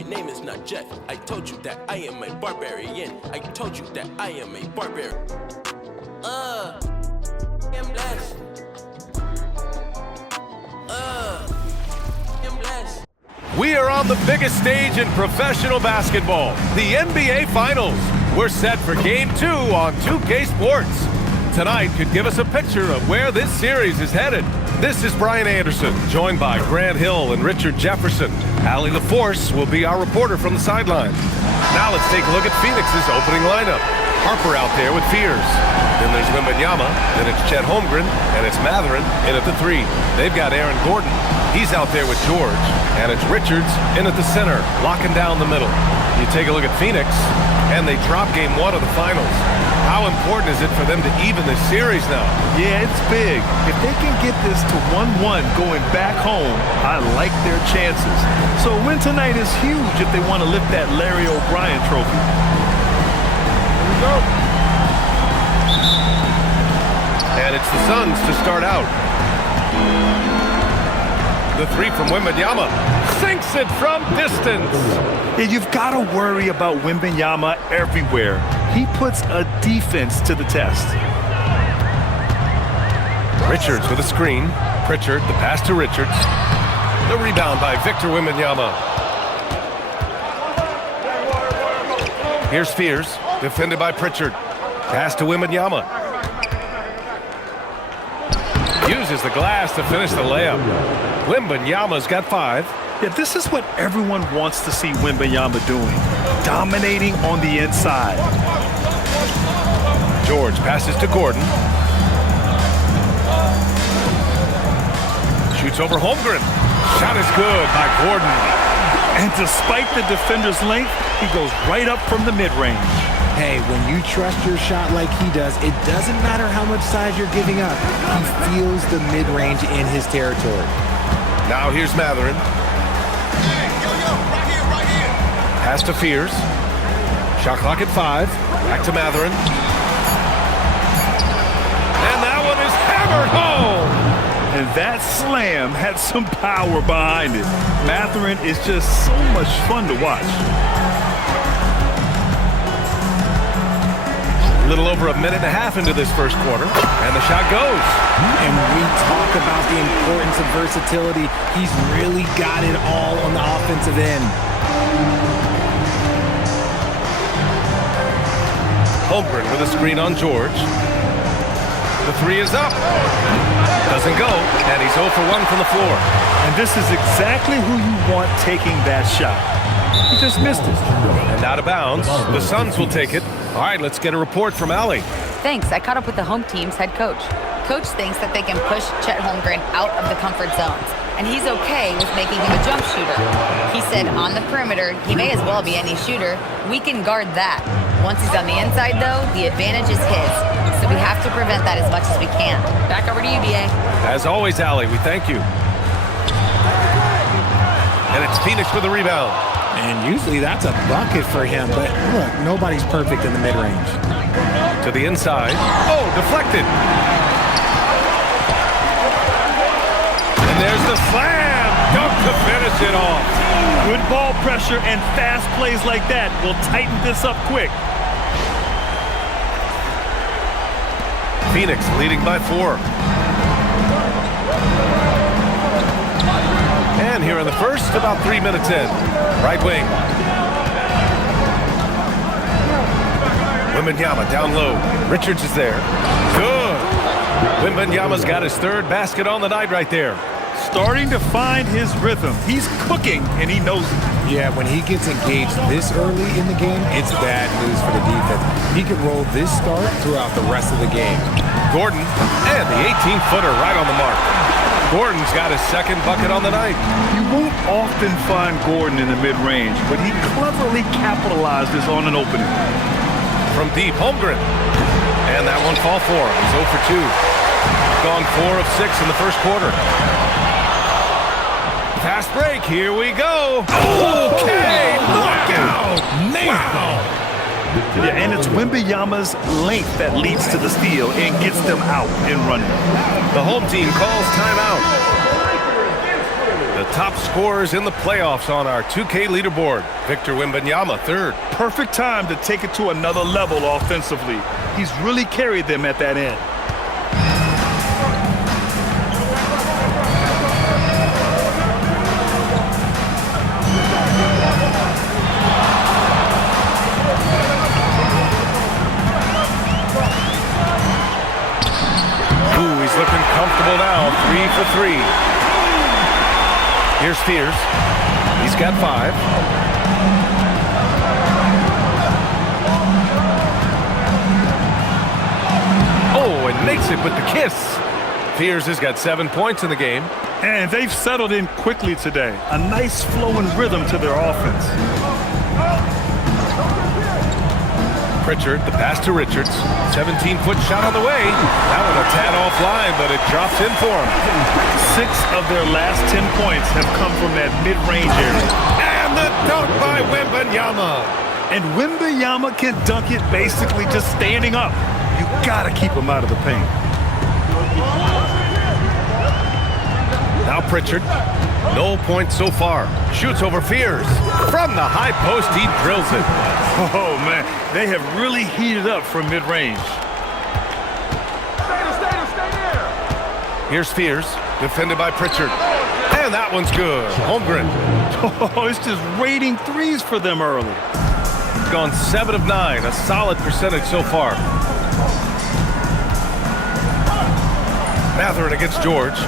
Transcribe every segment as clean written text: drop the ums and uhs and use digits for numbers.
my name is not Jeff. I told you that I am a barbarian. I told you that I am a barbarian. I'm blessed. I'm blessed. We are on the biggest stage in professional basketball, the NBA Finals. We're set for Game 2 on 2K Sports. Tonight could give us a picture of where this series is headed. This is Brian Anderson, joined by Grant Hill and Richard Jefferson. Allie LaForce will be our reporter from the sideline. Now let's take a look at Phoenix's opening lineup. Harper out there with Fears. Then there's Wembanyama, then it's Chet Holmgren, and it's Mathurin in at the 3. They've got Aaron Gordon. He's out there with George. And it's Richards in at the center, locking down the middle. You take a look at Phoenix, and they drop Game 1 of the Finals. How important is it for them to even this series now? Yeah, it's big. If they can get this to 1-1 going back home, I like their chances. So a win tonight is huge if they want to lift that Larry O'Brien trophy. Here we go. And it's the Suns to start out. The 3 from Wembanyama sinks it from distance. Yeah, you've got to worry about Wembanyama everywhere. He puts a defense to the test. Richards with a screen. Pritchard, the pass to Richards. The rebound by Victor Wembanyama. Here's Fears, defended by Pritchard. Pass to Wembanyama. Uses the glass to finish the layup. Wembanyama's got 5. Yeah, this is what everyone wants to see Wembanyama doing. Dominating on the inside. George passes to Gordon. Shoots over Holmgren. Shot is good by Gordon. And despite the defender's length, he goes right up from the mid-range. Hey, when you trust your shot like he does, it doesn't matter how much size you're giving up. He feels the mid-range in his territory. Now here's Mathurin. Pass to Fears. Shot clock at 5. Back to Mathurin. And that one is hammered home. And that slam had some power behind it. Mathurin is just so much fun to watch. A little over a minute and a half into this first quarter, and the shot goes. And we talk about the importance of versatility. He's really got it all on the offensive end. Holmgren with a screen on George. The 3 is up. Doesn't go, and he's 0 for 1 from the floor. And this is exactly who you want taking that shot. He just missed it. And out of bounds, the Suns will take it. All right, let's get a report from Allie. Thanks. I caught up with the home team's head coach. Coach thinks that they can push Chet Holmgren out of the comfort zones, and he's okay with making him a jump shooter. He said on the perimeter, he may as well be any shooter. We can guard that. Once he's on the inside, though, the advantage is his. So we have to prevent that as much as we can. Back over to you, BA. As always, Allie, we thank you. And it's Phoenix with the rebound. And usually that's a bucket for him, but look, nobody's perfect in the mid-range. To the inside. Oh, deflected. And there's the slam. Dunk to finish it off. Good ball pressure and fast plays like that will tighten this up quick. Phoenix leading by 4. And here in the first, about 3 minutes in. Right wing. Wembanyama down low. Richards is there. Good. Wembanyama's got his 3rd basket on the night right there. Starting to find his rhythm. He's cooking, and he knows it. Yeah, when he gets engaged this early in the game, it's bad news for the defense. He could roll this start throughout the rest of the game. Gordon, and the 18-footer right on the mark. Gordon's got his 2nd bucket on the night. You won't often find Gordon in the mid-range, but he cleverly capitalizes on an opening. From deep, Holmgren. And that one fall for him. He's 0 for 2. Gone 4 of 6 in the first quarter. Fast break, here we go. Okay, knockout. Wow. Yeah, and it's Wembanyama's length that leads to the steal and gets them out and running. The home team calls timeout. The top scorers in the playoffs on our 2K leaderboard. Victor Wembanyama, third. Perfect time to take it to another level offensively. He's really carried them at that end. Ooh, he's looking comfortable now. 3 for 3. Here's Fears. He's got 5. Oh, and makes it with the kiss. Fears has got 7 points in the game. And they've settled in quickly today. A nice flowing rhythm to their offense. Pritchard, the pass to Richards. 17-foot shot on the way. That one a tad offline, but it drops in for him. 6 of their last 10 points have come from that mid-range area. And the dunk by Wembanyama. And Wembanyama can dunk it basically just standing up. You gotta keep him out of the paint. Now Pritchard. No points so far. Shoots over Fears. From the high post, he drills it. Oh, man. They have really heated up from mid-range. Here's Fears. Defended by Pritchard. And that one's good. Holmgren. Oh, it's just raiding threes for them early. Gone 7 of 9. A solid percentage so far. Matherin against George.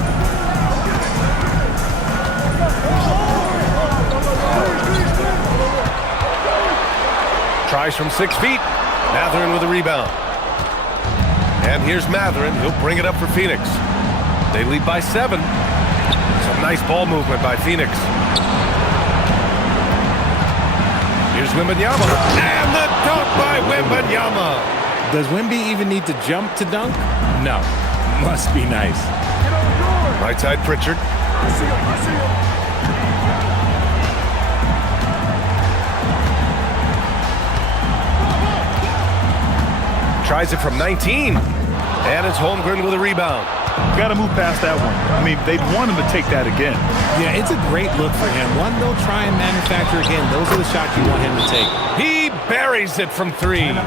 Tries from 6 feet. Matherin with a rebound. And here's Matherin. He'll bring it up for Phoenix. They lead by 7. Some nice ball movement by Phoenix. Here's Wembanyama. And the dunk by Wembanyama. Does Wemby even need to jump to dunk? No. Must be nice. Right side Pritchard. Tries it from 19. And it's Holmgren with a rebound. Got to move past that one. I mean, they'd want him to take that again. Yeah, it's a great look for him. One they'll try and manufacture again. Those are the shots you want him to take. He buries it from 3.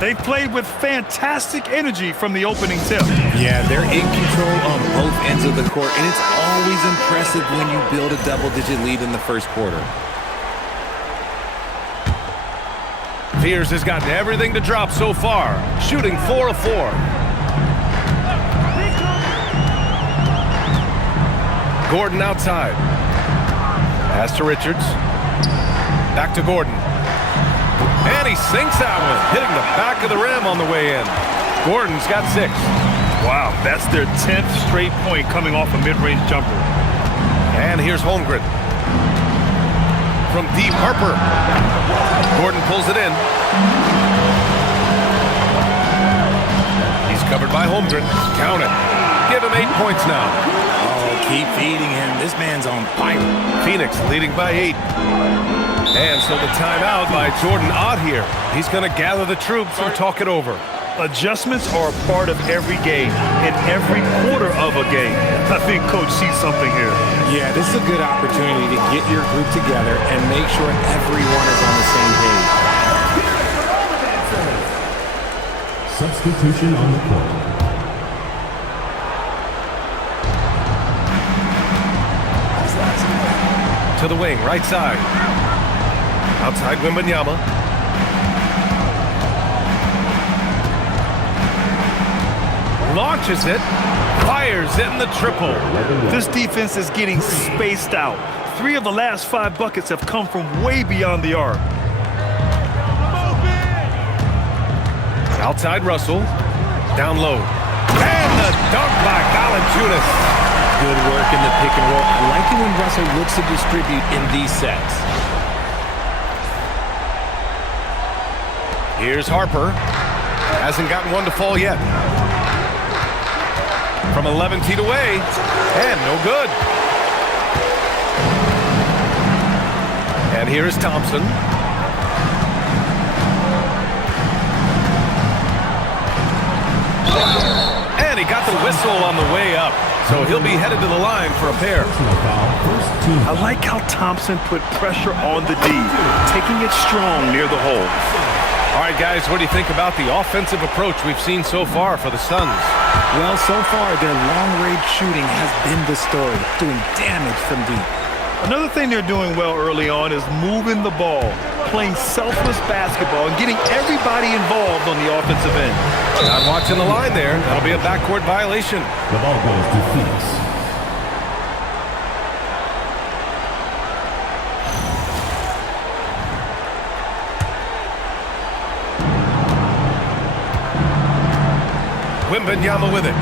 They played with fantastic energy from the opening tip. Yeah, they're in control on both ends of the court, and it's always impressive when you build a double-digit lead in the first quarter. Fears has gotten everything to drop so far, shooting 4 of 4. Gordon outside. Pass to Richards. Back to Gordon. And he sinks that one, hitting the back of the rim on the way in. Gordon's got 6. Wow, that's their 10th straight point coming off a mid-range jumper. And here's Holmgren. From deep, Harper. Gordon pulls it in. He's covered by Holmgren. Count it. Give him 8 points now. Oh, keep feeding him. This man's on fire. Phoenix leading by 8. And so the timeout by Jordan Ott here. He's going to gather the troops and talk it over. Adjustments are a part of every game, in every quarter of a game. I think Coach sees something here. Yeah, this is a good opportunity to get your group together and make sure everyone is on the same page. Substitution on the court. To the wing, right side. Outside Wembanyama. Launches it. Fires in the triple. This defense is getting spaced out. 3 of the last 5 buckets have come from way beyond the arc. Outside Russell. Down low. And the dunk by Valanciunas. Good work in the pick and roll. I like it when Russell looks to distribute in these sets. Here's Harper. Hasn't gotten one to fall yet. From 11 feet away. And no good. And here is Thompson. And And he got the whistle on the way up, so he'll be headed to the line for a pair. I like how Thompson put pressure on the D, taking it strong near the hole. All right, guys, what do you think about the offensive approach we've seen so far for the Suns? Well, so far, their long-range shooting has been the story, doing damage from deep. Another thing they're doing well early on is moving the ball, playing selfless basketball, and getting everybody involved on the offensive end. Not watching the line there. That'll be a backcourt violation. The ball goes to Phoenix. Wembanyama with it.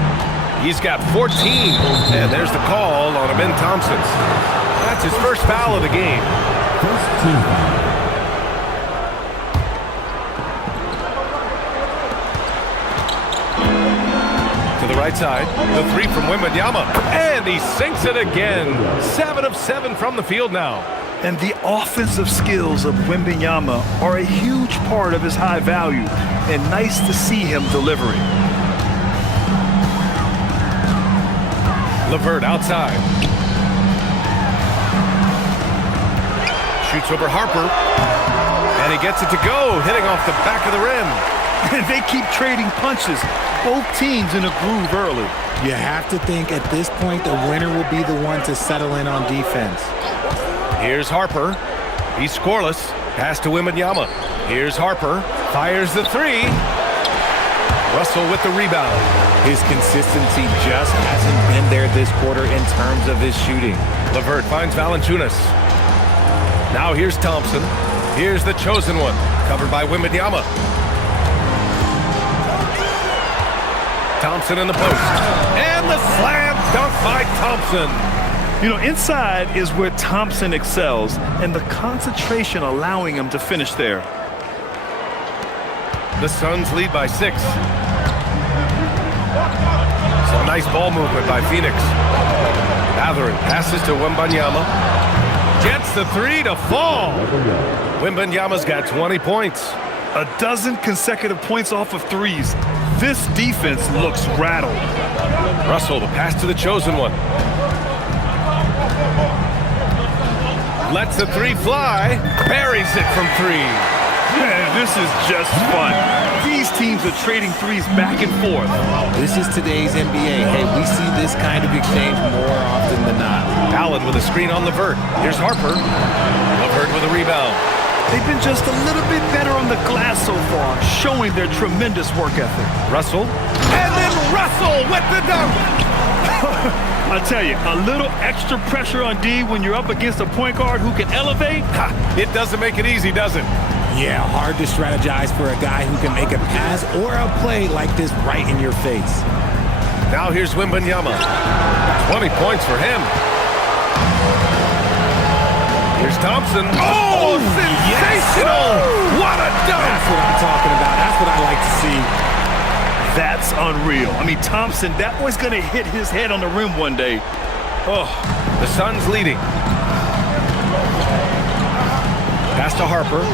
He's got 14, and there's the call on Amin Thompson. That's his first foul of the game. First team foul. To the right side, the three from Wembanyama, and he sinks it again. 7 of 7 from the field now. And the offensive skills of Wembanyama are a huge part of his high value, and nice to see him delivering. LeVert outside. Shoots over Harper. And he gets it to go, hitting off the back of the rim. And they keep trading punches. Both teams in a groove early. You have to think at this point the winner will be the one to settle in on defense. Here's Harper. He's scoreless. Pass to Wembanyama. Here's Harper. Fires the three. Russell with the rebound. His consistency just hasn't been there this quarter in terms of his shooting. LeVert finds Valanciunas. Now here's Thompson. Here's the chosen one, covered by Wembanyama. Thompson in the post. And the slam dunk by Thompson. You know, inside is where Thompson excels, and the concentration allowing him to finish there. The Suns lead by 6. Some nice ball movement by Phoenix. Mathurin passes to Wembanyama. Gets the three to fall. Wembanyama's got 20 points. A dozen consecutive points off of threes. This defense looks rattled. Russell, the pass to the chosen one. Lets the three fly. Buries it from 3. Man, this is just fun. These teams are trading threes back and forth. This is today's NBA. Hey, we see this kind of exchange more often than not. Allen with a screen on LeVert. Here's Harper. LeVert with a rebound. They've been just a little bit better on the glass so far, showing their tremendous work ethic. Russell. And then Russell with the dunk. I tell you, a little extra pressure on D when you're up against a point guard who can elevate. It doesn't make it easy, does it? Yeah, hard to strategize for a guy who can make a pass or a play like this right in your face. Now here's Wembanyama. 20 points for him. Here's Thompson. Oh, sensational! Yes. What a dunk! That's what I'm talking about. That's what I like to see. That's unreal. I mean, Thompson, that boy's going to hit his head on the rim one day. Oh, the Suns leading. Pass to Harper.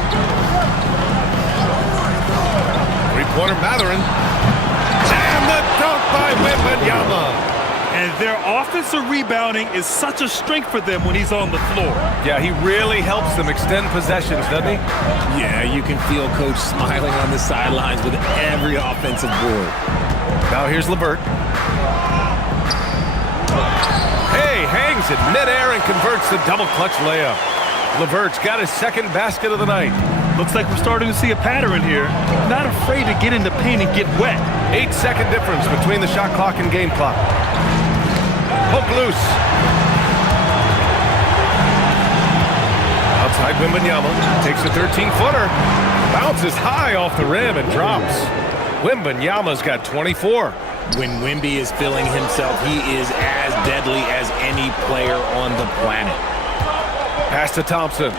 Three-pointer Mathurin. And the dunk by Wembanyama. And their offensive rebounding is such a strength for them when he's on the floor. Yeah, he really helps them extend possessions, doesn't he? Yeah, you can feel Coach smiling on the sidelines with every offensive board. Now here's LeVert. Hey, hangs it midair and converts the double clutch layup. LeVert's got his second basket of the night. Looks like we're starting to see a pattern here. Not afraid to get in the paint and get wet. 8-second difference between the shot clock and game clock. Poke loose. Outside Wembanyama takes a 13-footer. Bounces high off the rim and drops. Wembanyama's got 24. When Wemby is feeling himself, he is as deadly as any player on the planet. Pass to Thompson.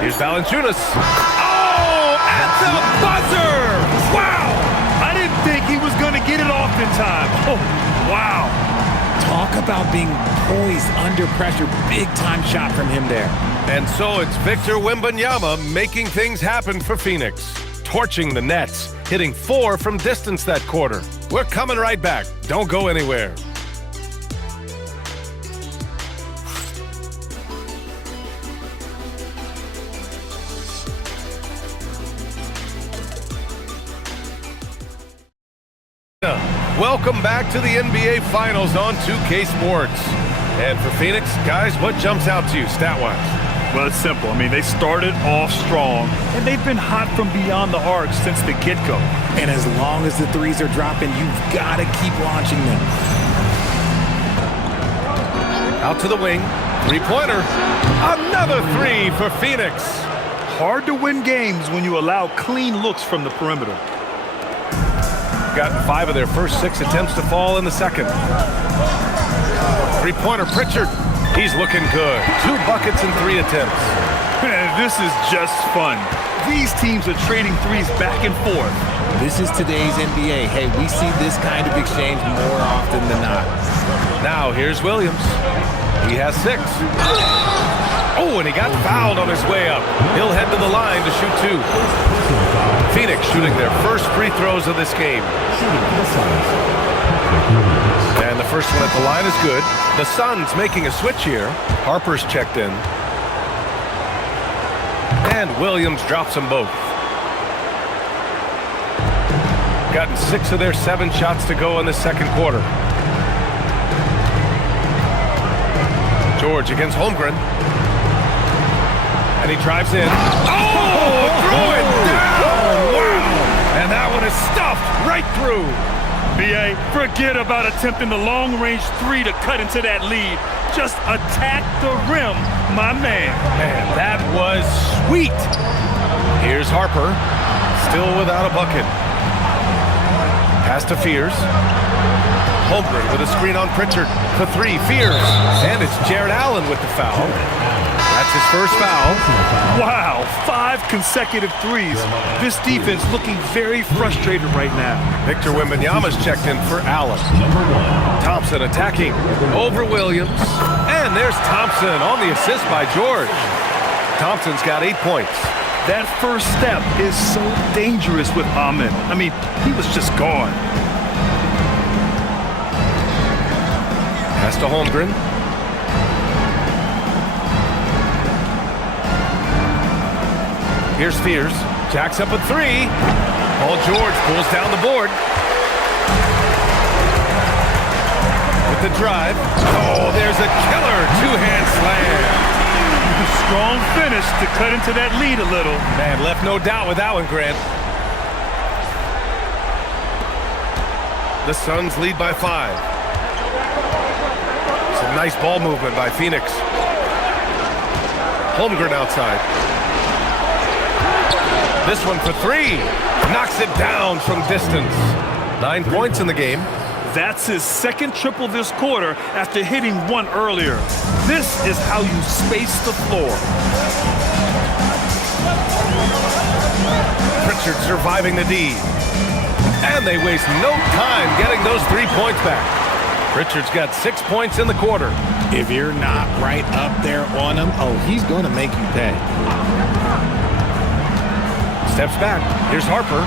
Here's Valanciunas. Oh, at the buzzer! Wow! I didn't think he was going to get it off in time. Oh, wow. Talk about being poised under pressure. Big-time shot from him there. And so it's Victor Wembanyama making things happen for Phoenix. torching the nets, hitting 4 from distance that quarter. We're coming right back. Don't go anywhere. Welcome back to the NBA Finals on 2K Sports. And for Phoenix, guys, what jumps out to you stat-wise? Well, it's simple. I mean, they started off strong, and they've been hot from beyond the arc since the get-go. And as long as the threes are dropping, you've got to keep launching them. Out to the wing. Three-pointer. Another three for Phoenix. Hard to win games when you allow clean looks from the perimeter. Gotten 5 of their first 6 attempts to fall in the second. Three-pointer, Pritchard. He's looking good. 2 buckets and 3 attempts. Man, this is just fun. These teams are trading threes back and forth. This is today's NBA. Hey, we see this kind of exchange more often than not. Now here's Williams. He has 6. Oh, and he got fouled on his way up. He'll head to the line to shoot 2. Phoenix shooting their first free throws of this game. And the first one at the line is good. The Suns making a switch here. Harper's checked in. And Williams drops them both. Gotten 6 of their 7 shots to go in the second quarter. George against Holmgren. And he drives in. Oh, throw it down! Wow! And that one is stuffed right through. B.A., forget about attempting the long-range 3 to cut into that lead. Just attack the rim, my man. Man, that was sweet. Here's Harper, still without a bucket. Pass to Fears. Holmgren with a screen on Pritchard for 3. Fears. And it's Jared Allen with the foul. That's his first foul. Wow, 5 consecutive threes. This defense looking very frustrated right now. Victor Wembanyama's checked in for Allen. Thompson attacking over Williams. And there's Thompson on the assist by George. Thompson's got 8 points. That first step is so dangerous with Ahmed. I mean, he was just gone. Pass to Holmgren. Here's Fears. Jacks up a 3. Paul George pulls down the board. With the drive. Oh, there's a killer 2-hand slam. Strong finish to cut into that lead a little. Man, left no doubt with that one, Grant. The Suns lead by 5. Some nice ball movement by Phoenix. Holmgren outside. This one for 3. Knocks it down from distance. 9 points in the game. That's his second triple this quarter after hitting 1 earlier. This is how you space the floor. Pritchard surviving the D. And they waste no time getting those 3 points back. Pritchard's got 6 points in the quarter. If you're not right up there on him, oh, he's going to make you pay. Steps back. Here's Harper.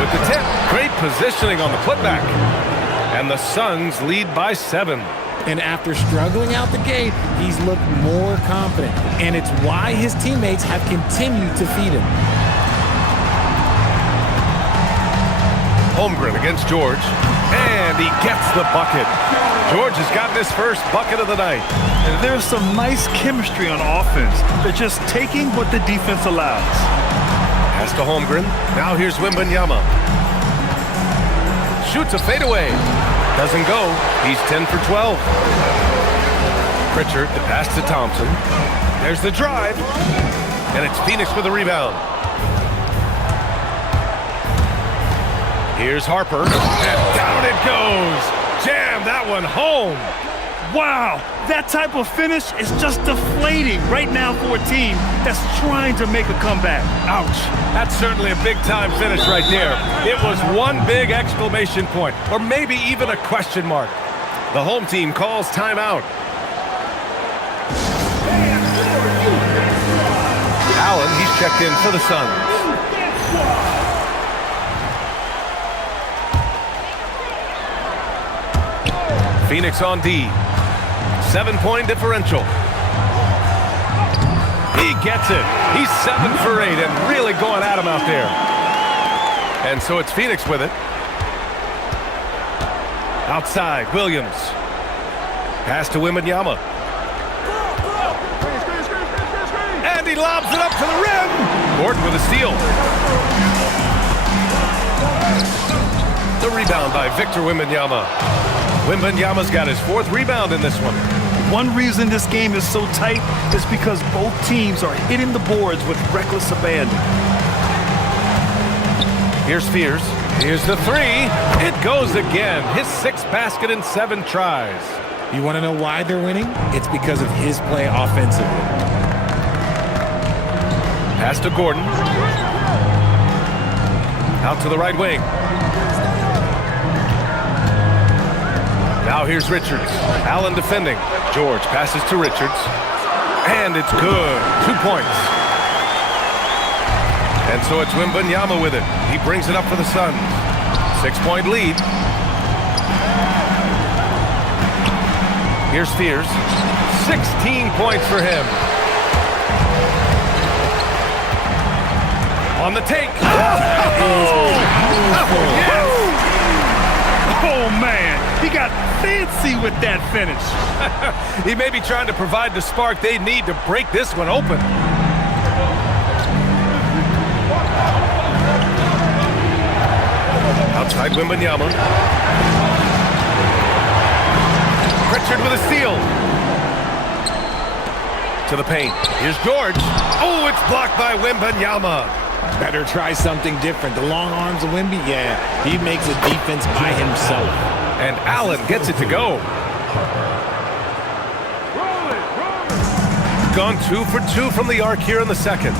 With the tip. Great positioning on the putback. And the Suns lead by 7. And after struggling out the gate, he's looked more confident. And it's why his teammates have continued to feed him. Holmgren against George. And he gets the bucket. George has gotten his first bucket of the night. And there's some nice chemistry on offense. They're just taking what the defense allows. Pass to Holmgren. Now here's Wembanyama. Shoots a fadeaway. Doesn't go. He's 10 for 12. Pritchard, the pass to Thompson. There's the drive. And it's Phoenix with a rebound. Here's Harper. And down it goes. Jam that one home. Wow, that type of finish is just deflating right now for a team that's trying to make a comeback. Ouch. That's certainly a big-time finish right there. It was one big exclamation point, or maybe even a question mark. The home team calls timeout. Allen, he's checked in for the Suns. Phoenix on D. 7-point differential. He gets it. He's 7 for 8 and really going at him out there. And so it's Phoenix with it. Outside, Williams. Pass to Wembanyama. And he lobs it up to the rim. Gordon with a steal. The rebound by Victor Wembanyama. Wembanyama's got his 4th rebound in this one. One reason this game is so tight is because both teams are hitting the boards with reckless abandon. Here's Spears. Here's the 3. It goes again. His 6th basket in 7 tries. You want to know why they're winning? It's because of his play offensively. Pass to Gordon. Out to the right wing. Now here's Richards. Allen defending. George passes to Richards. And it's good. 2 points. And so it's Wembanyama with it. He brings it up for the Suns. 6-point lead. Here's Spears. 16 points for him. On the take. Oh, man. He got fancy with that finish. He may be trying to provide the spark they need to break this one open. Outside Wembanyama. Pritchard with a steal. To the paint. Here's George. Oh, it's blocked by Wembanyama. Better try something different. The long arms of Wemby, yeah, he makes a defense by himself. And Allen gets it to go. Gone 2 for 2 from the arc here in the second.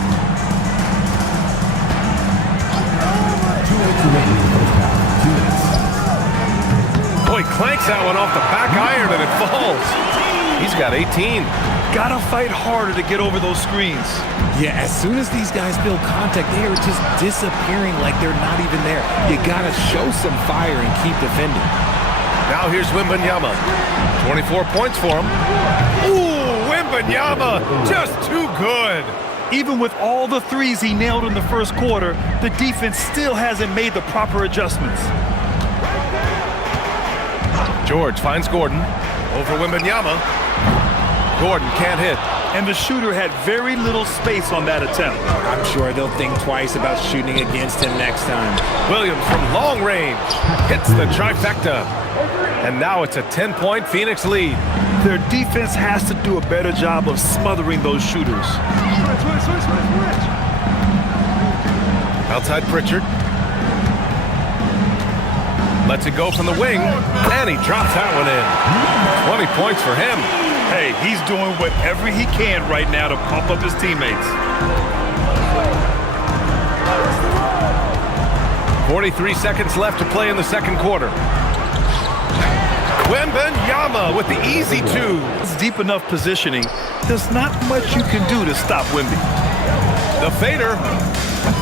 Boy, clanks that one off the back iron and it falls. He's got 18. Gotta fight harder to get over those screens. Yeah, as soon as these guys feel contact, they are just disappearing like they're not even there. You gotta show some fire and keep defending. Now here's Wembanyama. 24 points for him. Ooh, Wembanyama, just too good. Even with all the threes he nailed in the first quarter, the defense still hasn't made the proper adjustments. George finds Gordon. Over Wembanyama. Gordon can't hit. And the shooter had very little space on that attempt. I'm sure they'll think twice about shooting against him next time. Williams from long range hits the trifecta. And now it's a 10-point Phoenix lead. Their defense has to do a better job of smothering those shooters. Outside Pritchard. Lets it go from the wing. And he drops that one in. 20 points for him. Hey, he's doing whatever he can right now to pump up his teammates. 43 seconds left to play in the second quarter. Wembanyama with the easy 2. It's deep enough positioning. There's not much you can do to stop Wemby. The fader.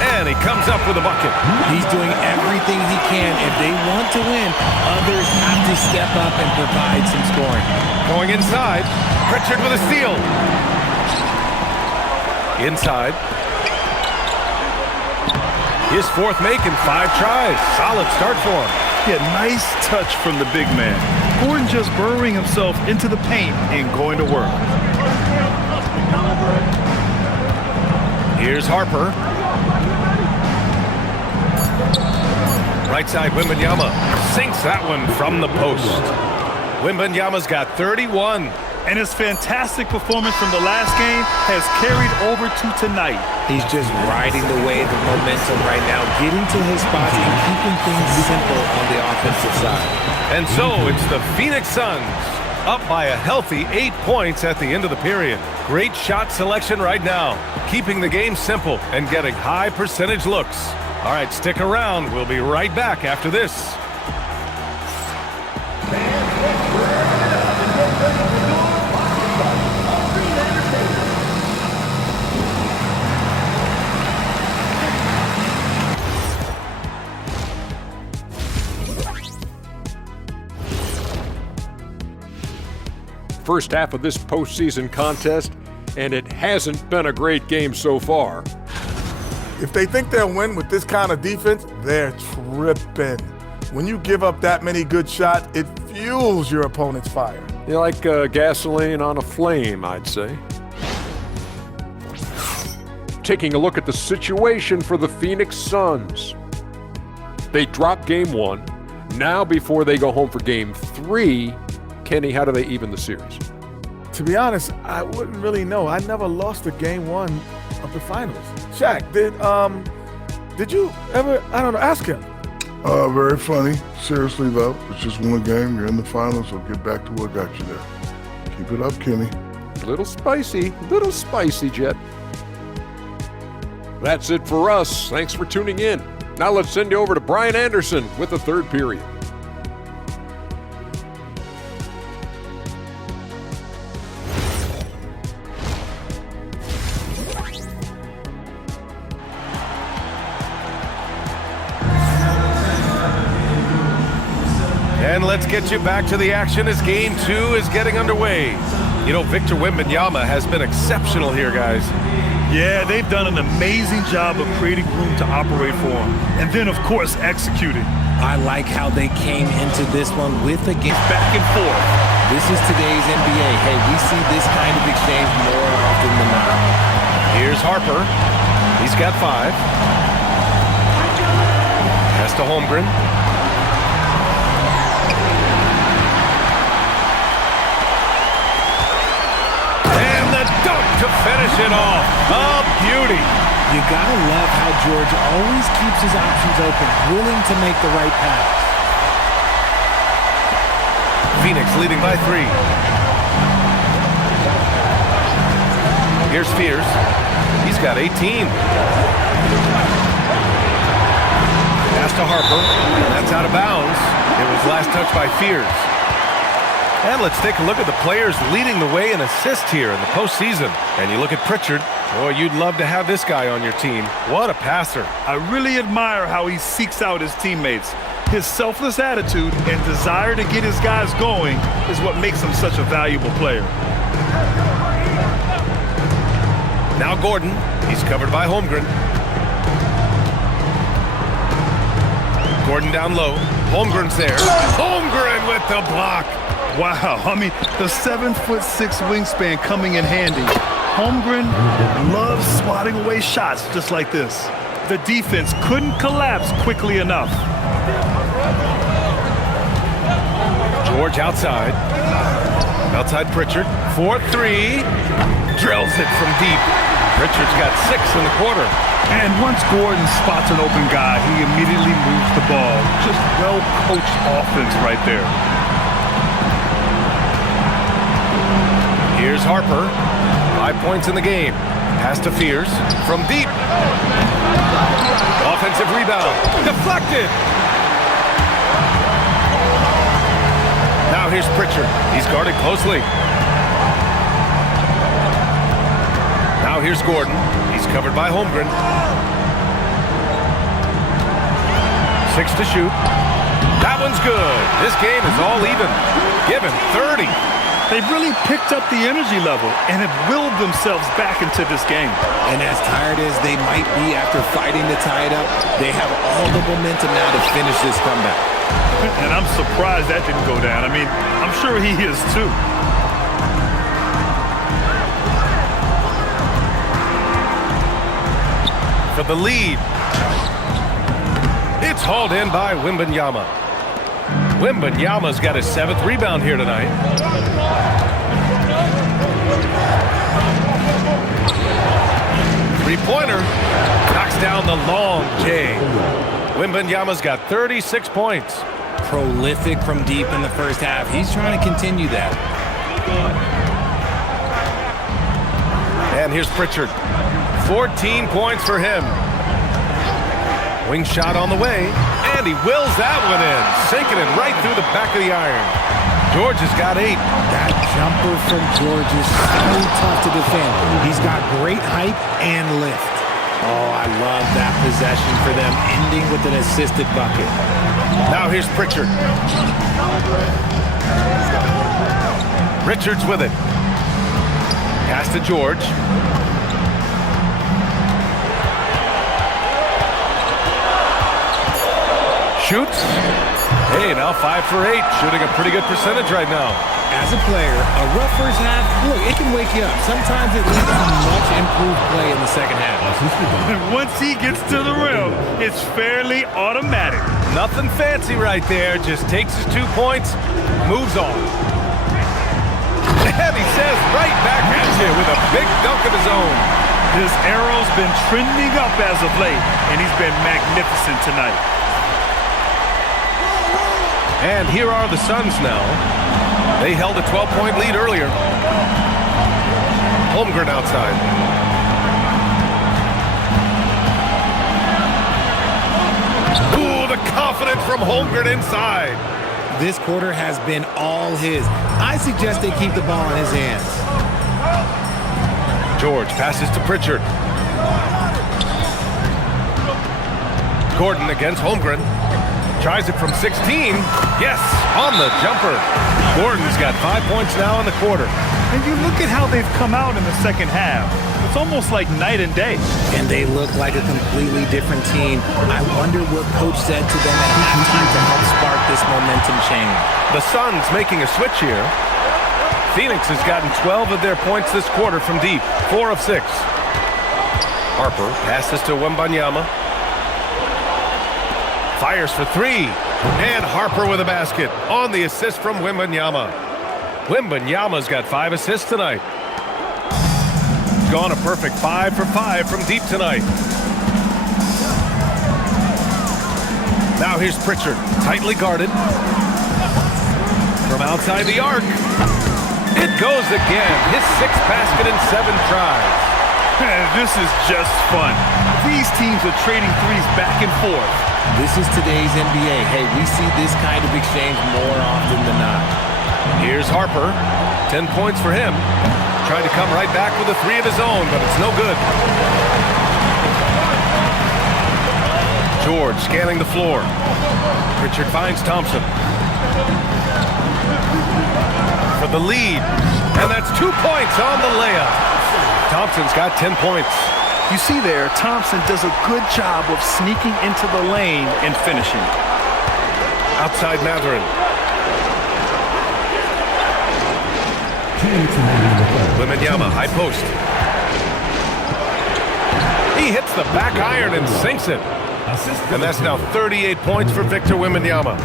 And he comes up with a bucket. He's doing everything he can. If they want to win, others have to step up and provide some scoring. Going inside. Pritchard with a steal. Inside. His 4th make in 5 tries. Solid start for him. Yeah, nice touch from the big man. Gordon just burrowing himself into the paint and going to work. Here's Harper. Right side, Wembanyama sinks that one from the post. Wembanyama's got 31. And his fantastic performance from the last game has carried over to tonight. He's just riding the wave of momentum right now, getting to his spots and keeping things simple on the offensive side. And so it's the Phoenix Suns up by a healthy 8 points at the end of the period. Great shot selection right now, keeping the game simple and getting high percentage looks. All right, stick around. We'll be right back after this. first half of this postseason contest, and it hasn't been a great game so far. If they think they'll win with this kind of defense, they're tripping. When you give up that many good shots, it fuels your opponent's fire. You like gasoline on a flame, I'd say. Taking a look at the situation for the Phoenix Suns. They drop game 1. Now before they go home for game 3, Kenny, how do they even the series? To be honest, I wouldn't really know. I never lost a game 1 of the finals. Shaq, did you ever, ask him? Very funny. Seriously, though, it's just one game. You're in the finals, so get back to what got you there. Keep it up, Kenny. Little spicy, Jet. That's it for us. Thanks for tuning in. Now let's send you over to Brian Anderson with the third period. And let's get you back to the action as game 2 is getting underway. You know, Victor Wembanyama has been exceptional here, guys. Yeah, they've done an amazing job of creating room to operate for him. And then, of course, executing. I like how they came into this one with a game. Back and forth. This is today's NBA. Hey, we see this kind of exchange more often than not. Here's Harper. He's got 5. Pass to Holmgren. To finish it off. A beauty. You gotta love how George always keeps his options open, willing to make the right pass. Phoenix leading by 3. Here's Fears. He's got 18. Pass to Harper. And that's out of bounds. It was last touched by Fears. And let's take a look at the players leading the way in assists here in the postseason. And you look at Pritchard. Boy, you'd love to have this guy on your team. What a passer. I really admire how he seeks out his teammates. His selfless attitude and desire to get his guys going is what makes him such a valuable player. Now Gordon. He's covered by Holmgren. Gordon down low. Holmgren's there. Holmgren with the block. Wow, I mean, the 7'6" wingspan coming in handy. Holmgren loves swatting away shots just like this. The defense couldn't collapse quickly enough. George outside. Outside Pritchard. 4-3. Drills it from deep. Pritchard's got 6 in the quarter. And once Gordon spots an open guy, he immediately moves the ball. Just well-coached offense right there. Here's Harper. 5 points in the game. Pass to Fears from deep. Offensive rebound. Deflected. Now here's Pritchard. He's guarded closely. Now here's Gordon. He's covered by Holmgren. 6 to shoot. That one's good. This game is all even. Given 30. They've really picked up the energy level and have willed themselves back into this game. And as tired as they might be after fighting to tie it up, they have all the momentum now to finish this comeback. And I'm surprised that didn't go down. I mean, I'm sure he is too. For the lead. It's hauled in by Wembanyama. Wembanyama's got his 7th rebound here tonight. Three-pointer knocks down the long J. Wembanyama's got 36 points. Prolific from deep in the first half. He's trying to continue that. And here's Pritchard. 14 points for him. Wing shot on the way. And he wills that one in, sinking it right through the back of the iron. George has got 8. That jumper from George is so tough to defend. He's got great height and lift. Oh, I love that possession for them, ending with an assisted bucket. Now here's Pritchard. Richards with it. Pass to George. Shoots. Hey, now 5 for 8. Shooting a pretty good percentage right now. As a player, a rough first half, look, it can wake you up. Sometimes it leads to much improved play in the second half. Once he gets to the rim, it's fairly automatic. Nothing fancy right there. Just takes his 2 points, moves on. And he says right back at you with a big dunk of his own. His arrow's been trending up as of late, and he's been magnificent tonight. And here are the Suns now. They held a 12-point lead earlier. Holmgren outside. Ooh, the confidence from Holmgren inside. This quarter has been all his. I suggest they keep the ball in his hands. George passes to Pritchard. Gordon against Holmgren. Tries it from 16. Yes, on the jumper. Gordon's got 5 points now in the quarter. And you look at how they've come out in the second half. It's almost like night and day. And they look like a completely different team. I wonder what coach said to them at halftime to help spark this momentum change. The Suns making a switch here. Phoenix has gotten 12 of their points this quarter from deep. 4 of 6. Harper passes to Wembanyama. Fires for 3. And Harper with a basket on the assist from Wembanyama. Wembanyama's got 5 assists tonight. Gone a perfect 5 for 5 from deep tonight. Now here's Pritchard, tightly guarded. From outside the arc. It goes again. His 6th basket in 7 tries. This is just fun. These teams are trading threes back and forth. This is today's NBA. Hey, we see this kind of exchange more often than not. Here's Harper. 10 points for him. Trying to come right back with a 3 of his own, but it's no good. George scanning the floor. Pritchard finds Thompson. For the lead. And that's 2 points on the layup. Thompson's got 10 points. You see there, Thompson does a good job of sneaking into the lane and finishing. Outside Mathurin. Wembanyama, high post. He hits the back iron and sinks it. And that's now 38 points for Victor Wembanyama.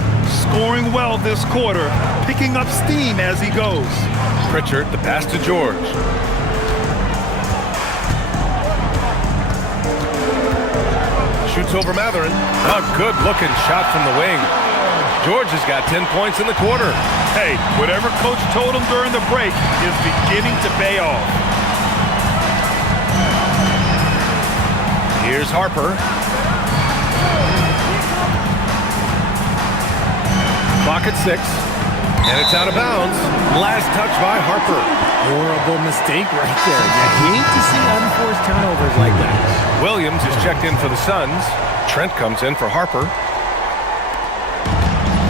Scoring well this quarter, picking up steam as he goes. Pritchard, the pass to George. Shoots over Mathurin. A good-looking shot from the wing. George has got 10 points in the quarter. Hey, whatever coach told him during the break is beginning to pay off. Here's Harper. Clock at 6. And it's out of bounds. Last touch by Harper. Horrible mistake right there. You hate to see unforced turnovers like that. Williams is checked in for the Suns. Trent comes in for Harper.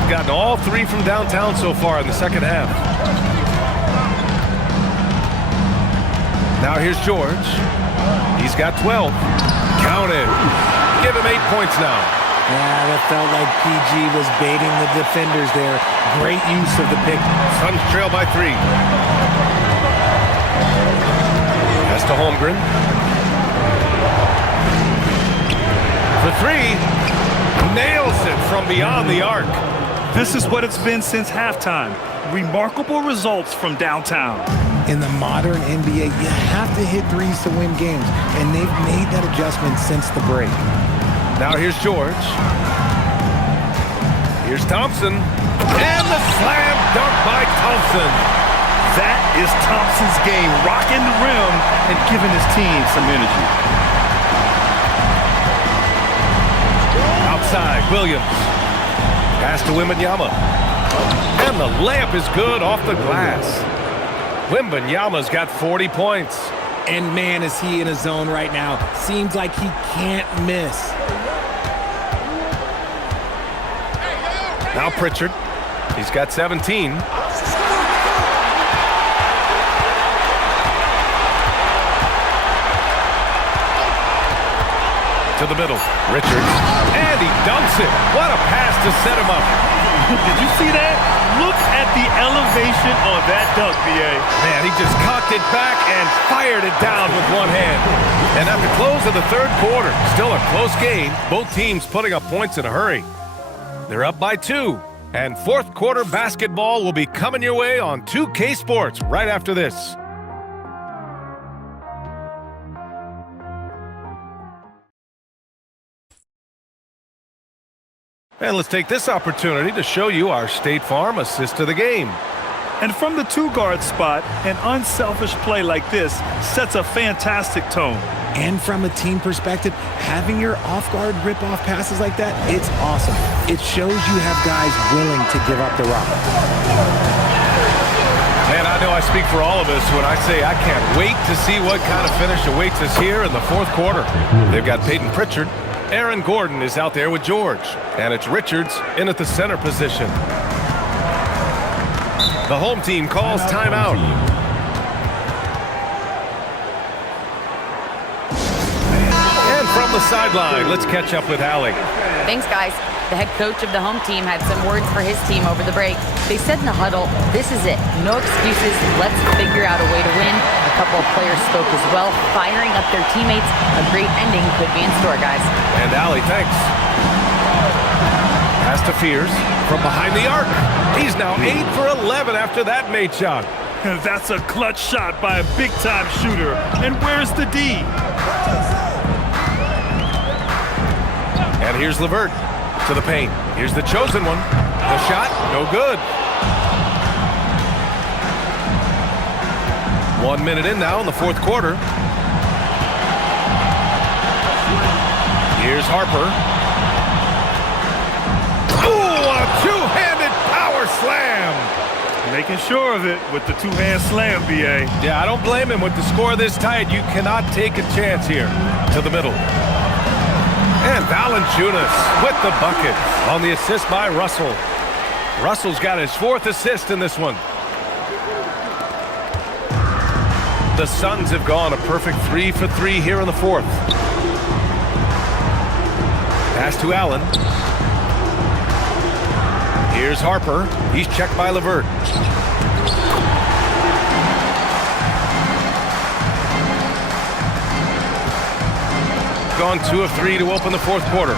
Gotten all 3 from downtown so far in the second half. Now here's George. He's got 12. Count it. Give him 8 points now. Yeah, that felt like PG was baiting the defenders there. Great use of the pick. Suns trail by 3. Pass to Holmgren. For 3. Nails it from beyond the arc. This is what it's been since halftime. Remarkable results from downtown. In the modern NBA, you have to hit threes to win games, and they've made that adjustment since the break. Now here's George. Here's Thompson. And the slam dunk by Thompson. That is Thompson's game, rocking the rim and giving his team some energy. Outside, Williams. Pass to Wembanyama. And the layup is good off the glass. Wembanyama's got 40 points. And man, is he in a zone right now. Seems like he can't miss. Now Pritchard. He's got 17. To the middle. Richards. And he dunks it. What a pass to set him up. Did you see that? Look at the elevation on that dunk, B.A. Man, he just cocked it back and fired it down with one hand. And at the close of the third quarter, still a close game. Both teams putting up points in a hurry. They're up by 2. And fourth quarter basketball will be coming your way on 2K Sports right after this. And let's take this opportunity to show you our State Farm assist to the game. And from the two-guard spot, an unselfish play like this sets a fantastic tone. And from a team perspective, having your off-guard rip-off passes like that, it's awesome. It shows you have guys willing to give up the rock. And I know I speak for all of us when I say I can't wait to see what kind of finish awaits us here in the fourth quarter. They've got Peyton Pritchard. Aaron Gordon is out there with George. And it's Richards in at the center position. The home team calls timeout. And from the sideline, let's catch up with Allie. Thanks, guys. The head coach of the home team had some words for his team over the break. They said in the huddle, this is it. No excuses. Let's figure out a way to win. A couple of players spoke as well, firing up their teammates. A great ending could be in store, guys. And Allie, thanks. Pass to Fears from behind the arc. He's now 8 for 11 after that made shot. That's a clutch shot by a big-time shooter. And where's the D? And here's LeVert to the paint. Here's the chosen one. The shot, no good. 1 minute in now in the fourth quarter. Here's Harper. Ooh, a two-handed power slam. Making sure of it with the two-hand slam, B.A. Yeah, I don't blame him. With the score this tight, you cannot take a chance here. To the middle. And Valanciunas with the bucket on the assist by Russell. Russell's got his 4th assist in this one. The Suns have gone a perfect 3 for 3 here in the fourth. Pass to Allen. Here's Harper. He's checked by LeVert. Gone 2 of 3 to open the fourth quarter.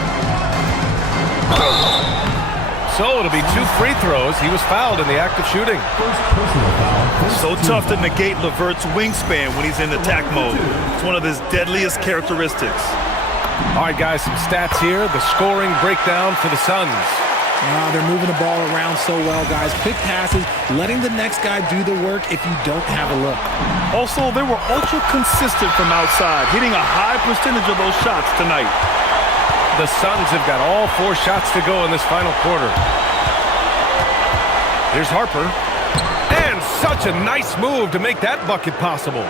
So it'll be 2 free throws. He was fouled in the act of shooting. So tough to negate LeVert's wingspan when he's in attack mode. It's one of his deadliest characteristics. All right, guys, some stats here. The scoring breakdown for the Suns. They're moving the ball around so well, guys. Quick passes, letting the next guy do the work if you don't have a look. Also, they were ultra consistent from outside, hitting a high percentage of those shots tonight. The Suns have got all 4 shots to go in this final quarter. Here's Harper. And such a nice move to make that bucket possible.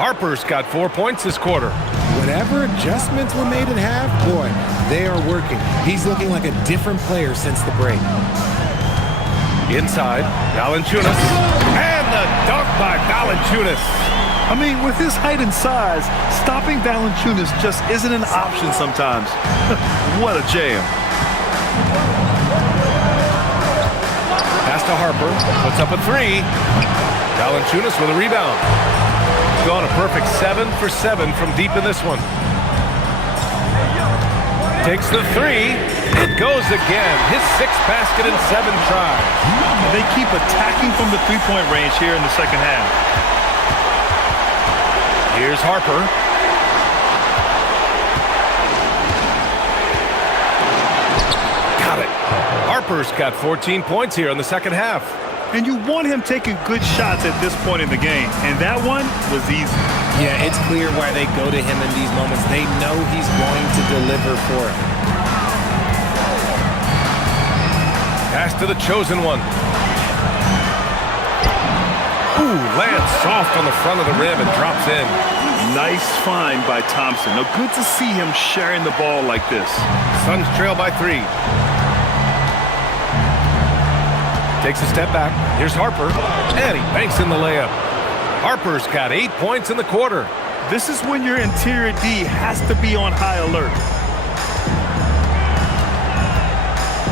Harper's got 4 points this quarter. Whatever adjustments were made at half, boy, they are working. He's looking like a different player since the break. Inside, Valanciunas. And the dunk by Valanciunas. I mean, with his height and size, stopping Valanciunas just isn't an option sometimes. What a jam. Pass to Harper. Puts up a 3. Valanciunas with a rebound. Gone a perfect 7 for 7 from deep in this one. Takes the 3. It goes again. His 6th basket in 7 tries. They keep attacking from the three-point range here in the second half. Here's Harper. Got it. Harper's got 14 points here in the second half. And you want him taking good shots at this point in the game. And that one was easy. Yeah, it's clear why they go to him in these moments. They know he's going to deliver for it. Pass to the chosen one. Ooh, lands soft on the front of the rim and drops in. Nice find by Thompson. Now, good to see him sharing the ball like this. Suns trail by 3. Takes a step back. Here's Harper. And he banks in the layup. Harper's got 8 points in the quarter. This is when your interior D has to be on high alert.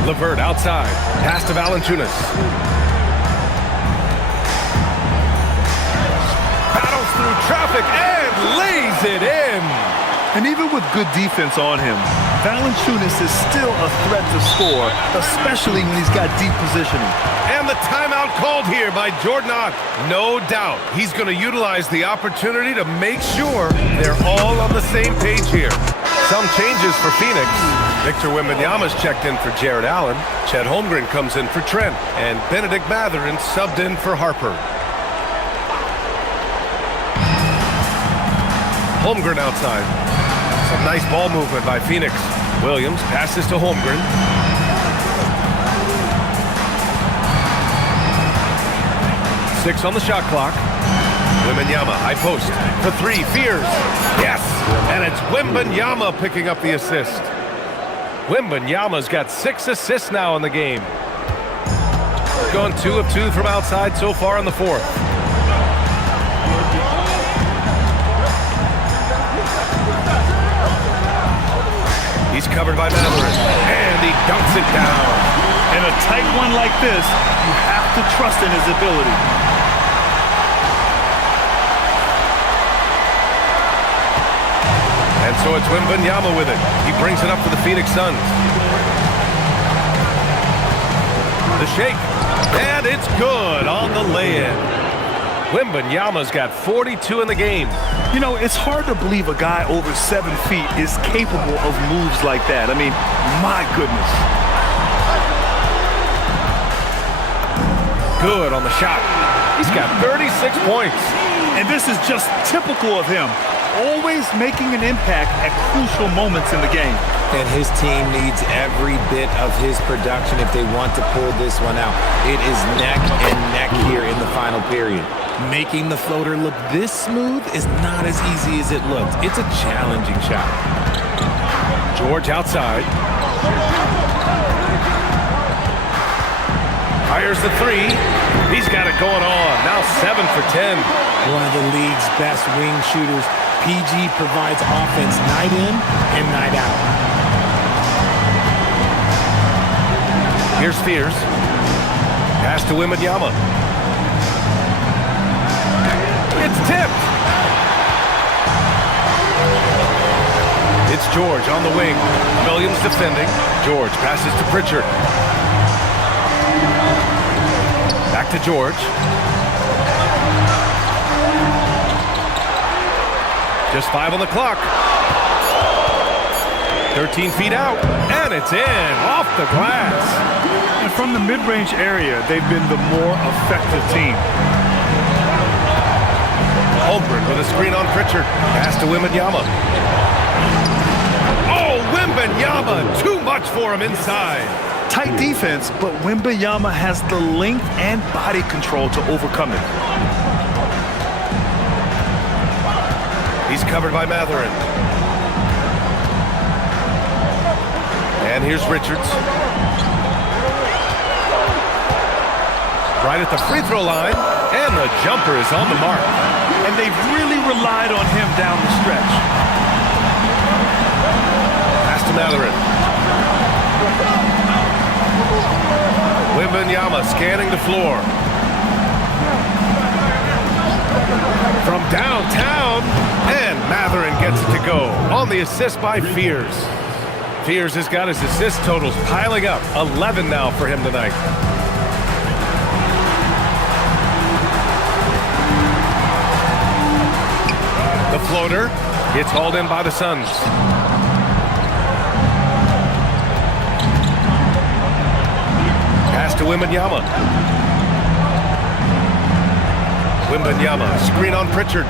Levert outside. Pass to Valanciunas. Battles through traffic and lays it in. And even with good defense on him, Valanciunas is still a threat to score, especially when he's got deep positioning. And the timeout called here by Jordan Ott. No doubt he's going to utilize the opportunity to make sure they're all on the same page here. Some changes for Phoenix. Victor Wembanyama's checked in for Jared Allen. Chet Holmgren comes in for Trent. And Benedict Mathurin subbed in for Harper. Holmgren outside. Some nice ball movement by Phoenix. Williams passes to Holmgren. Six on the shot clock. Wembanyama, high post for three. Fears. Yes! And it's Wembanyama picking up the assist. Wembanyama's got 6 assists now in the game. Gone 2 of 2 from outside so far in the fourth. He's covered by Mathurin, and he dunks it down. In a tight one like this, you have to trust in his ability. And so it's Wembanyama with it. He brings it up for the Phoenix Suns. The shake, and it's good on the lay-in. Wembanyama's got 42 in the game. You know, it's hard to believe a guy over 7 feet is capable of moves like that. I mean, my goodness. Good on the shot. He's got 36 points. And this is just typical of him. Always making an impact at crucial moments in the game. And his team needs every bit of his production if they want to pull this one out. It is neck and neck here in the final period. Making the floater look this smooth is not as easy as it looked. It's a challenging shot. George outside. Fires the three. He's got it going on. Now 7 for 10. One of the league's best wing shooters. PG provides offense night in and night out. Here's Fears. Pass to Wembanyama. It's tipped. It's George on the wing. Williams defending. George passes to Pritchard. Back to George. Just 5 on the clock. 13 feet out, and it's in, off the glass. And from the mid-range area, they've been the more effective team. Holmgren with a screen on Pritchard. Pass to Wembanyama. Oh, Wembanyama, too much for him inside. Tight defense, but Wembanyama has the length and body control to overcome it. He's covered by Mathurin. And here's Richards. Right at the free throw line, and the jumper is on the mark. And they've really relied on him down the stretch. Pass to Mathurin. Wembanyama scanning the floor. From downtown, and Mathurin gets it to go on the assist by Fears. Fears has got his assist totals piling up. 11 now for him tonight. The floater gets hauled in by the Suns. Pass to Wembanyama. Wembanyama, screen on Pritchard.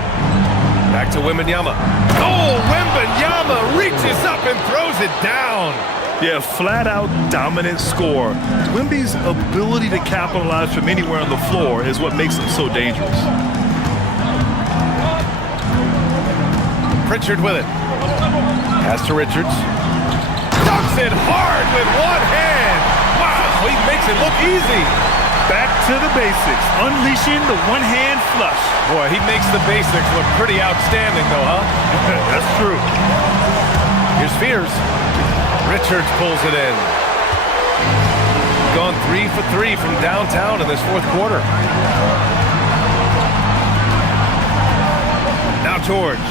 Back to Wembanyama. Oh, Wembanyama reaches up and throws it down. Yeah, flat-out dominant score. Wemby's ability to capitalize from anywhere on the floor is what makes him so dangerous. Pritchard with it. Pass to Richards. Dunks it hard with one hand. Wow, he makes it look easy. Back to the basics, unleashing the one-hand flush. Boy, he makes the basics look pretty outstanding, though, huh? That's true. Here's Fears. Richards pulls it in. gone 3 for 3 from downtown in this fourth quarter. Now George.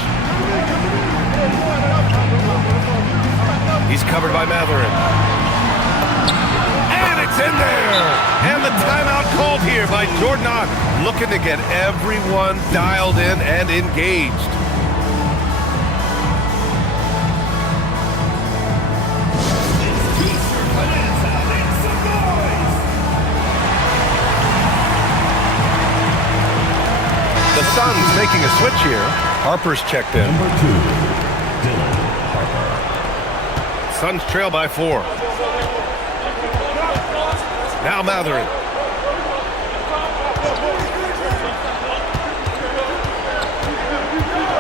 He's covered by Matherin. And it's in there! And the timeout called here by Jordan Ott, looking to get everyone dialed in and engaged. The Suns making a switch here. Harper's checked in. Number 2, Dylan Harper. Suns trail by 4. Now Matherin.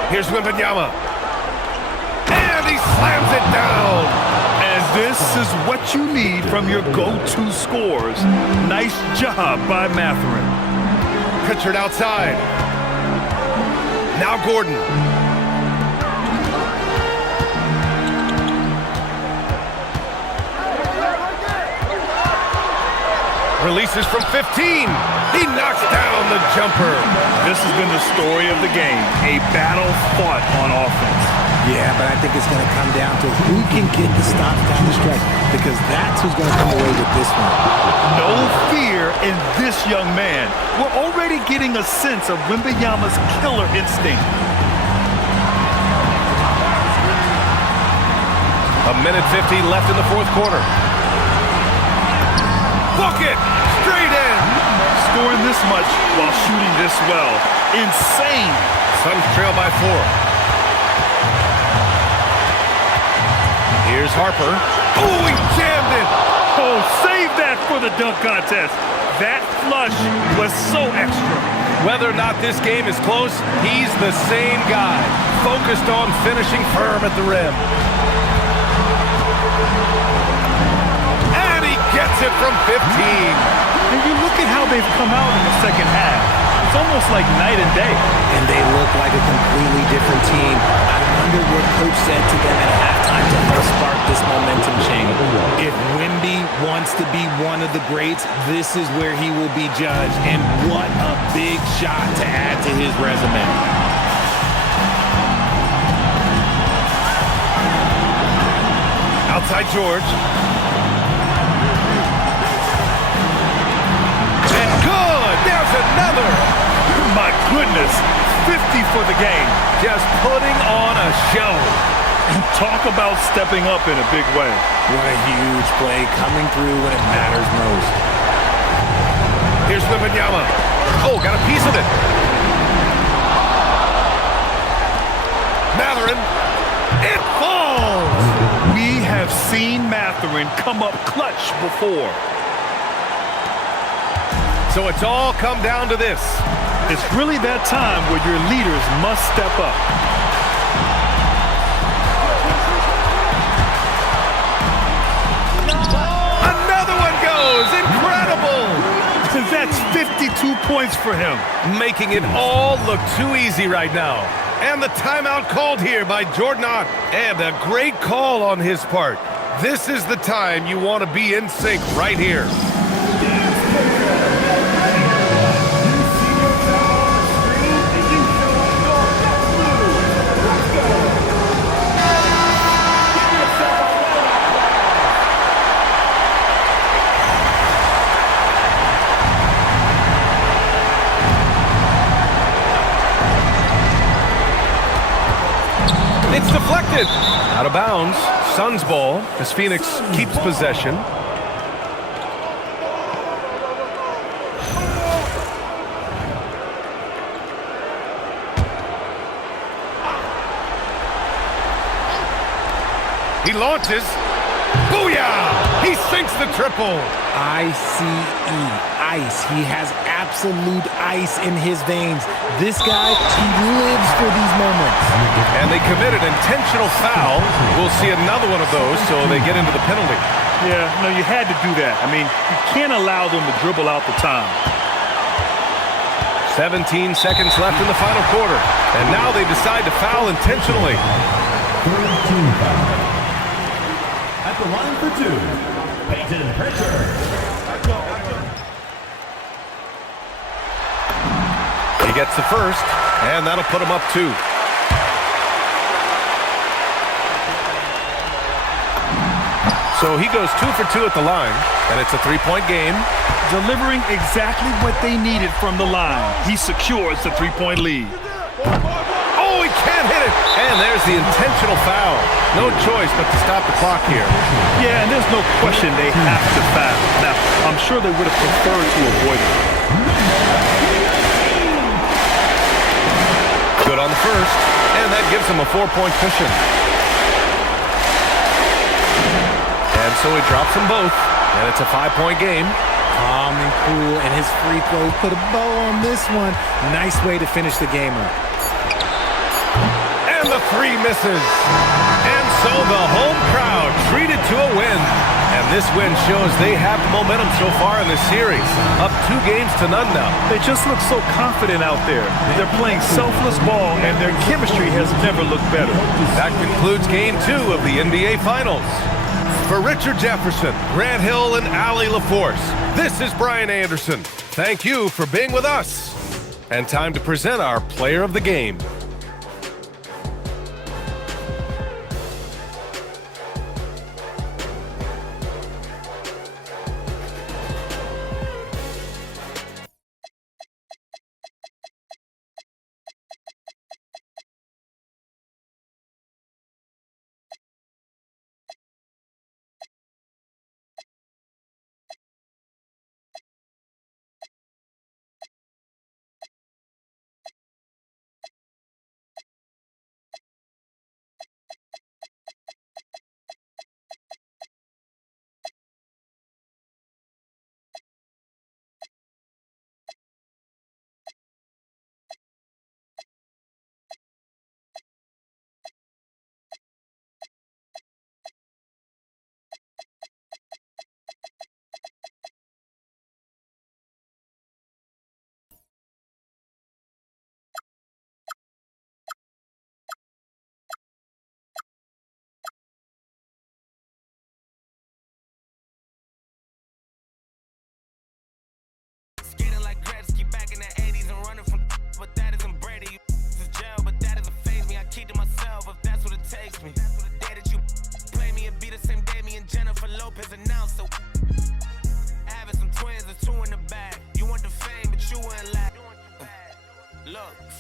Here's Wembanyama. And he slams it down. And this is what you need from your go-to scorers. Nice job by Matherin. Pritchard outside. Now Gordon. Releases from 15. He knocks down the jumper. This has been the story of the game. A battle fought on offense. Yeah, but I think it's going to come down to who can get the stop down the stretch, because that's who's going to come away with this one. No fear in this young man. We're already getting a sense of Wembanyama's killer instinct. A minute 50 left in the fourth quarter. Book it! Straight in! Scoring this much while shooting this well. Insane. Suns trail by 4. Here's Harper. Oh, he jammed it! Oh, save that for the dunk contest. That flush was so extra. Whether or not this game is close, he's the same guy, focused on finishing firm at the rim. And he gets it from 15. And you look at how they've come out in the second half. It's almost like night and day. And they look like a completely different team. I wonder what coach said to them at halftime to help spark this momentum change. If Wemby wants to be one of the greats, this is where he will be judged. And what a big shot to add to his resume. Outside George. And good! There's another! My goodness, 50 for the game. Just putting on a show. And talk about stepping up in a big way. What a huge play coming through when it matters most. Here's Wembanyama. Oh, got a piece of it. Matherin. It falls! We have seen Matherin come up clutch before. So it's all come down to this. It's really that time where your leaders must step up. Another one goes! Incredible! That's 52 points for him. Making it all look too easy right now. And the timeout called here by Jordan Ott. And a great call on his part. This is the time you want to be in sync right here. It's deflected. Out of bounds. Suns ball as Phoenix keeps possession. He launches. Booyah! He sinks the triple. I-C-E, ice. He has absolute ice in his veins. This guy, he lives for these moments. And they committed intentional foul. We'll see another one of those, so they get into the penalty. Yeah, no, you had to do that. I mean, you can't allow them to dribble out the time. 17 seconds left in the final quarter. And now they decide to foul intentionally. Third team foul. At the line for 2, Peyton Pritchard. gets the first, and that'll put him up 2. So he goes 2 for 2 at the line, and it's a 3-point game. Delivering exactly what they needed from the line. He secures the 3-point lead. Oh, he can't hit it! And there's the intentional foul. No choice but to stop the clock here. Yeah, and there's no question they have to foul. Now, I'm sure they would have preferred to avoid it. Good on the first, and that gives him a 4-point cushion. And so he drops them both, and it's a 5-point game. Calm and cool, and his free throw put a bow on this one. Nice way to finish the game up. And the 3 misses. And so the home crowd treated to a win. And this win shows they have the momentum so far in this series. Up 2 games to none now. They just look so confident out there. They're playing selfless ball, and their chemistry has never looked better. That concludes Game 2 of the NBA Finals. For Richard Jefferson, Grant Hill, and Allie LaForce, this is Brian Anderson. Thank you for being with us. And time to present our player of the game.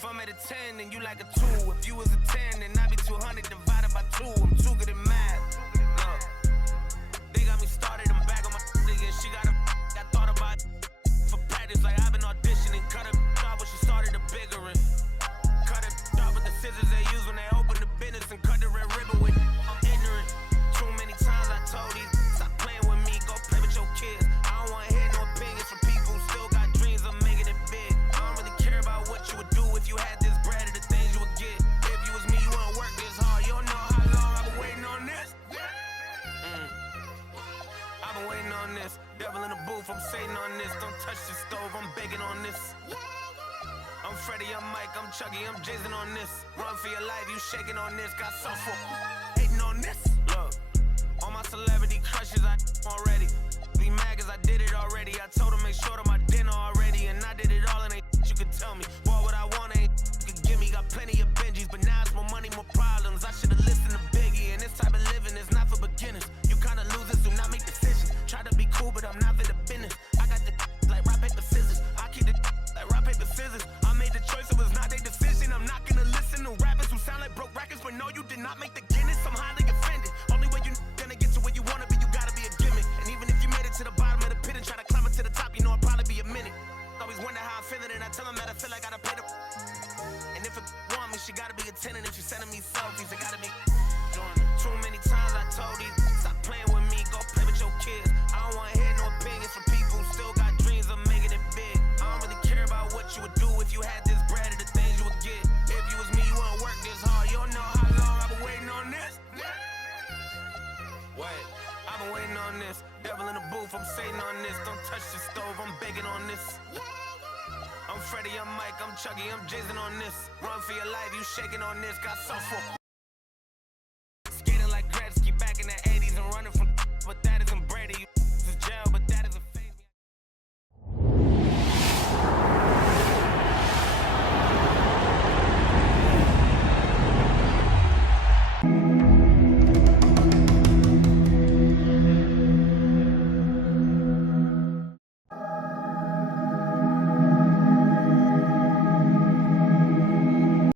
I'm at a 10 and you like a 2. If you was a 10, then I'd be 200 divided by 2. I'm too good at math. Look, they got me started. I'm back on my again. She got a I thought about for practice. Like I've been auditioning. Cut it off when she started a bigger one. Cut it off with the scissors they use when they open the business and cut the red ribbon with. I'm ignorant. Too many times I told these stop playing with me. Go play with your kids. I don't want to hear no opinions from people who still got dreams of making it big. I don't really care about what you would do if you had this bread or the things you would get. If you was me, you wouldn't work this hard. You don't know how long I've been waiting on this. I've been waiting on this. Devil in the booth, I'm Satan on this. Don't touch the stove, I'm begging on this. I'm Freddie, I'm Mike, I'm Chucky, I'm Jason on this. Run for your life, you shaking on this. Got so for hating on this. Look, all my celebrity crushes, I already. Be mad cause I did it already. I told them make sure to my dinner already. And I did it all and ain't you could tell me. Boy, what I want ain't you could give me. Got plenty of Benjis, but now it's more money, more problems. I should've listened to Biggie. And this type of living is not for beginners. You kinda losers do not make decisions. Try to be cool, but I'm not for the business. I got the like rock, paper, scissors. I keep the like rock, paper, scissors. I made the choice, it was not their decision. I'm not gonna listen to rappers who sound like broke records, but no, you did not make the Guinness. I'm highly offended. Only way you gonna get to where you wanna be, you gotta be a gimmick. And even if you made it to the bottom of the pit and try to climb it to the top, you know it'll probably be a minute. Always wonder how I'm feeling, and I tell them that I feel like I gotta pay the. And if it want me, she gotta be attending. If she sending me selfies, it gotta be. Too many times I told these, stop playing with me, go play with your kids. I don't wanna hear no opinions from people who still got dreams of making it big. I don't really care about what you would do if you had this bread or the things you would get. If you was me, you wouldn't work this hard. You don't know how long I've been waiting on this. Wait, I've been waiting on this. Devil in the booth, I'm Satan on this. Don't touch the stove, I'm begging on this. I'm Freddie, I'm Mike, I'm Chucky, I'm Jason on this. Run for your life, you shaking on this. Got so for